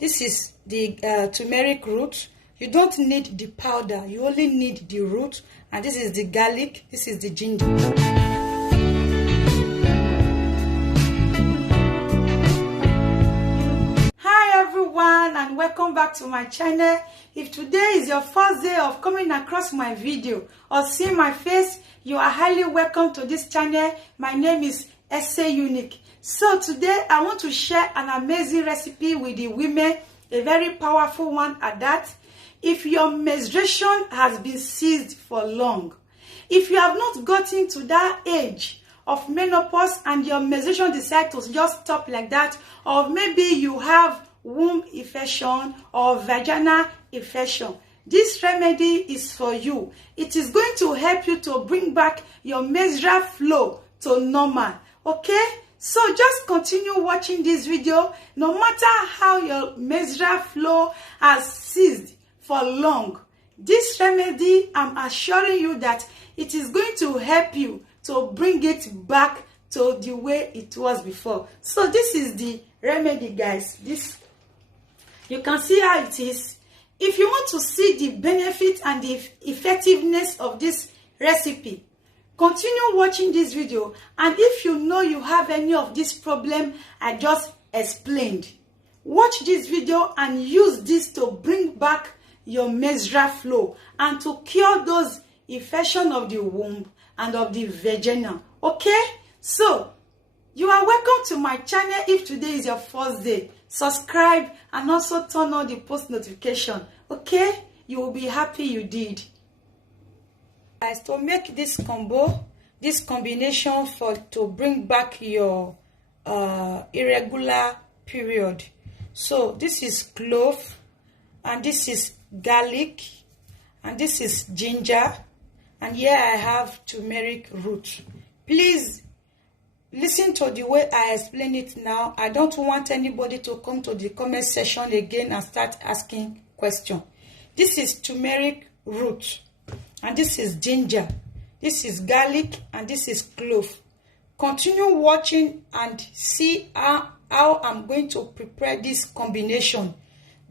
This is the turmeric root. You don't need the powder, you only need the root. And this is the garlic, this is the ginger. Hi everyone, and welcome back to my channel. If today is your first day of coming across my video or seeing my face, you are highly welcome to this channel. My name is Ese Unique. So today I want to share an amazing recipe with the women, a very powerful one at that. If your menstruation has been ceased for long, if you have not gotten to that age of menopause and your menstruation decides to just stop like that, or maybe you have womb infection or vaginal infection, this remedy is for you. It is going to help you to bring back your menstrual flow to normal. Okay? So just continue watching this video. No matter how your menstrual flow has ceased for long, this remedy, I'm assuring you that it is going to help you to bring it back to the way it was before. So this is the remedy, guys. This, you can see how it is. If you want to see the benefit and the effectiveness of this recipe, continue watching this video. And if you know you have any of this problem I just explained, watch this video and use this to bring back your menstrual flow and to cure those infection of the womb and of the vagina. Okay? So you are welcome to my channel. If today is your first day, subscribe and also turn on the post notification. Okay? You will be happy you did. Guys, to make this combo, this combination to bring back your irregular period. So this is clove, and this is garlic, and this is ginger, and here I have turmeric root. Please listen to the way I explain it now. I don't want anybody to come to the comment section again and start asking questions. This is turmeric root, and this is ginger, this is garlic, and this is clove. Continue watching and see how I'm going to prepare this combination.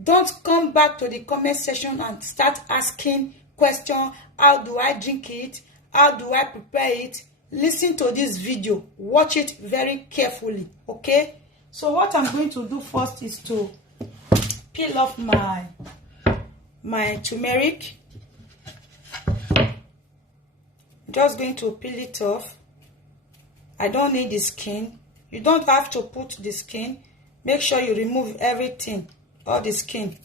Don't come back to the comment section and start asking questions. How do I drink it? How do I prepare it? Listen to this video. Watch it very carefully. Okay? So what I'm going to do first is to peel off my turmeric. Just going to peel it off. I don't need the skin. You don't have to put the skin. Make sure you remove everything, all the skin.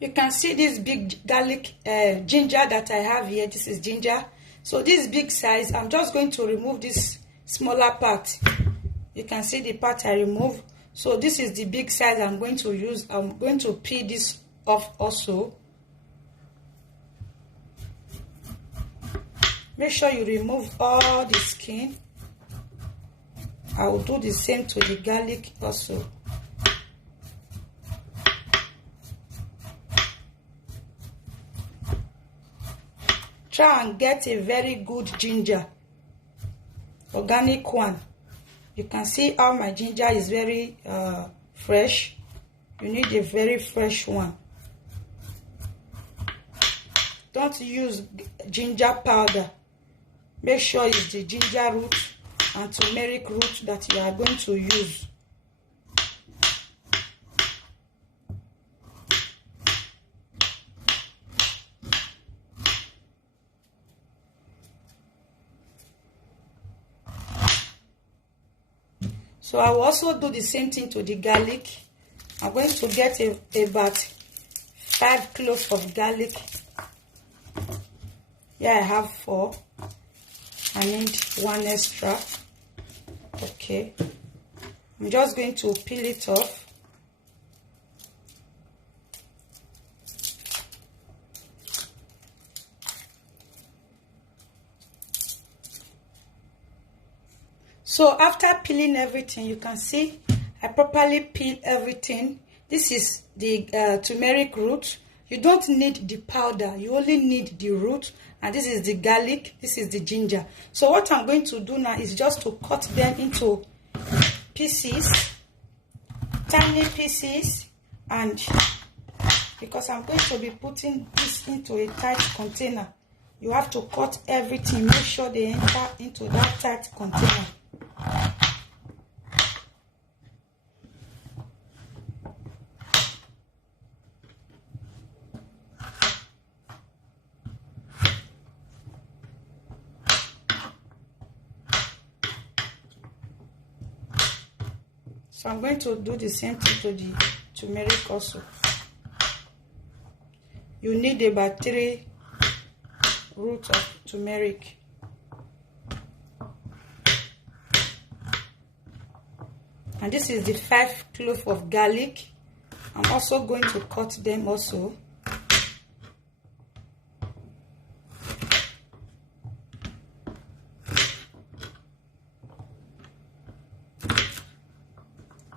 You can see this big garlic, ginger that I have here. This is ginger. So this big size, I'm just going to remove this smaller part. You can see the part I remove. So this is the big size I'm going to use. I'm going to peel this off also. Make sure you remove all the skin. I will do the same to the garlic also. Try and get a very good ginger, organic one. You can see how my ginger is very fresh. You need a very fresh one. Don't use ginger powder. Make sure it's the ginger root and turmeric root that you are going to use. So I will also do the same thing to the garlic. I'm going to get about 5 cloves of garlic. Here I have 4. I need 1 extra. Okay. I'm just going to peel it off. So after peeling everything, you can see I properly peel everything. This is the turmeric root. You don't need the powder, you only need the root. And this is the garlic, this is the ginger. So what I'm going to do now is just to cut them into pieces, tiny pieces. And because I'm going to be putting this into a tight container, you have to cut everything, make sure they enter into that tight container. So I'm going to do the same thing to the turmeric also. You need about 3 roots of turmeric. And this is the 5 cloves of garlic. I'm also going to cut them also.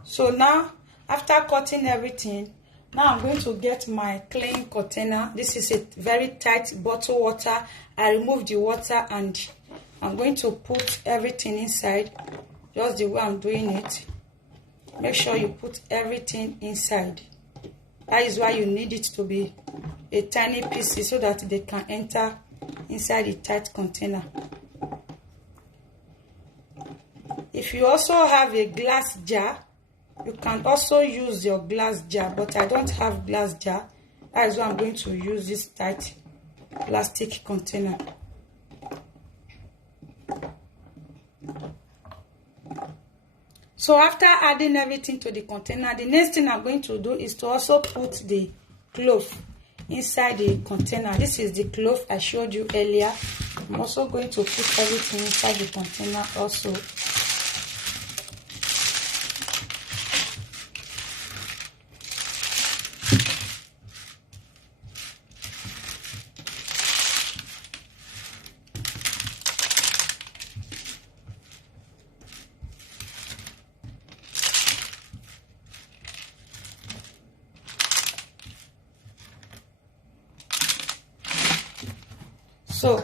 So now, after cutting everything, now I'm going to get my clean container. This is a very tight bottle water. I remove the water and I'm going to put everything inside, just the way I'm doing it. Make sure you put everything inside. That is why you need it to be a tiny piece so that they can enter inside the tight container. If you also have a glass jar, you can also use your glass jar, but I don't have glass jar. That is why I'm going to use this tight plastic container. So after adding everything to the container, the next thing I'm going to do is to also put the clove inside the container. This is the clove I showed you earlier. I'm also going to put everything inside the container also. So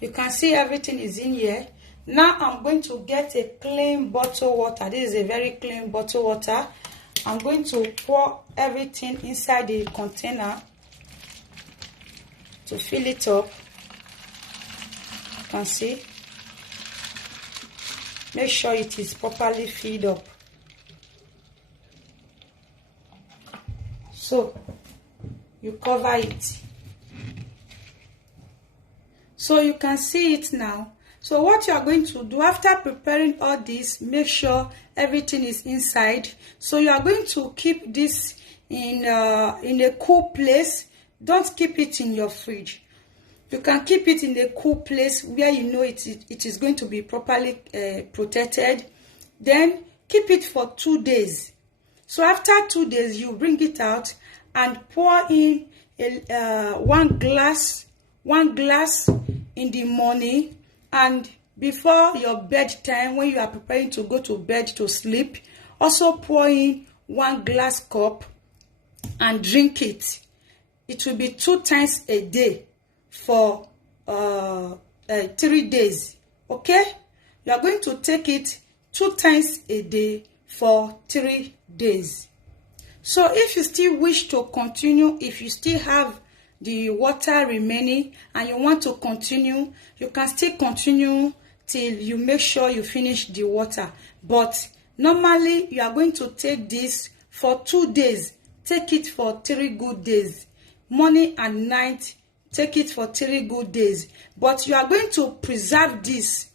you can see everything is in here. Now I'm going to get a clean bottle water. This is a very clean bottle water. I'm going to pour everything inside the container to fill it up. You can see. Make sure it is properly filled up. So you cover it. So you can see it now. So what you are going to do after preparing all this, make sure everything is inside. So you are going to keep this in a cool place. Don't keep it in your fridge. You can keep it in a cool place where you know it is going to be properly protected. Then keep it for 2 days. So after 2 days, you bring it out and pour in one glass in the morning, and before your bedtime, when you are preparing to go to bed to sleep, also pour in 1 glass cup and drink it. It will be 2 times a day for 3 days. Okay, you are going to take it 2 times a day for 3 days. So if you still wish to continue, if you still have the water remaining and you want to continue, you can still continue till you make sure you finish the water. But normally you are going to take this for 2 days. Take it for 3 good days. Morning and night, take it for 3 good days. But you are going to preserve this.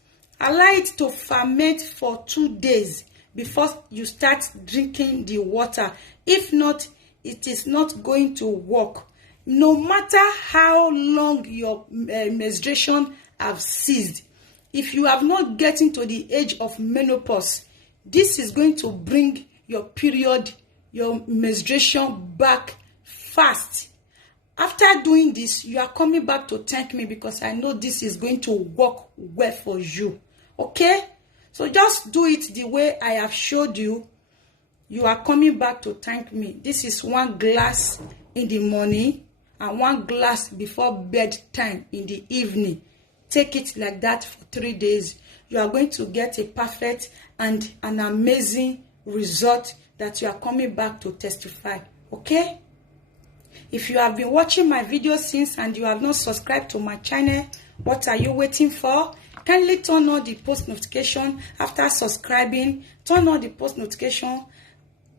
Allow it to ferment for 2 days before you start drinking the water. If not, it is not going to work. No matter how long your menstruation have ceased, if you have not gotten to the age of menopause, this is going to bring your period, your menstruation back fast. After doing this, you are coming back to thank me because I know this is going to work well for you. Okay? So just do it the way I have showed you. You are coming back to thank me. This is 1 glass in the morning and 1 glass before bedtime in the evening. Take it like that for 3 days. You are going to get a perfect and an amazing result that you are coming back to testify. Okay? If you have been watching my videos since and you have not subscribed to my channel, what are you waiting for? Kindly turn on the post notification after subscribing. Turn on the post notification.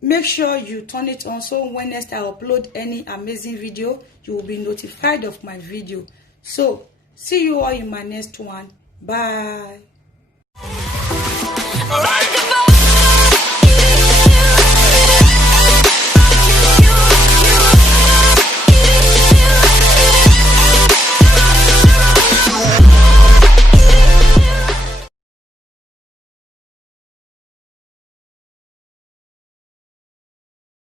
Make sure you turn it on so when next I upload any amazing video, you will be notified of my video. So, see you all in my next one. Bye.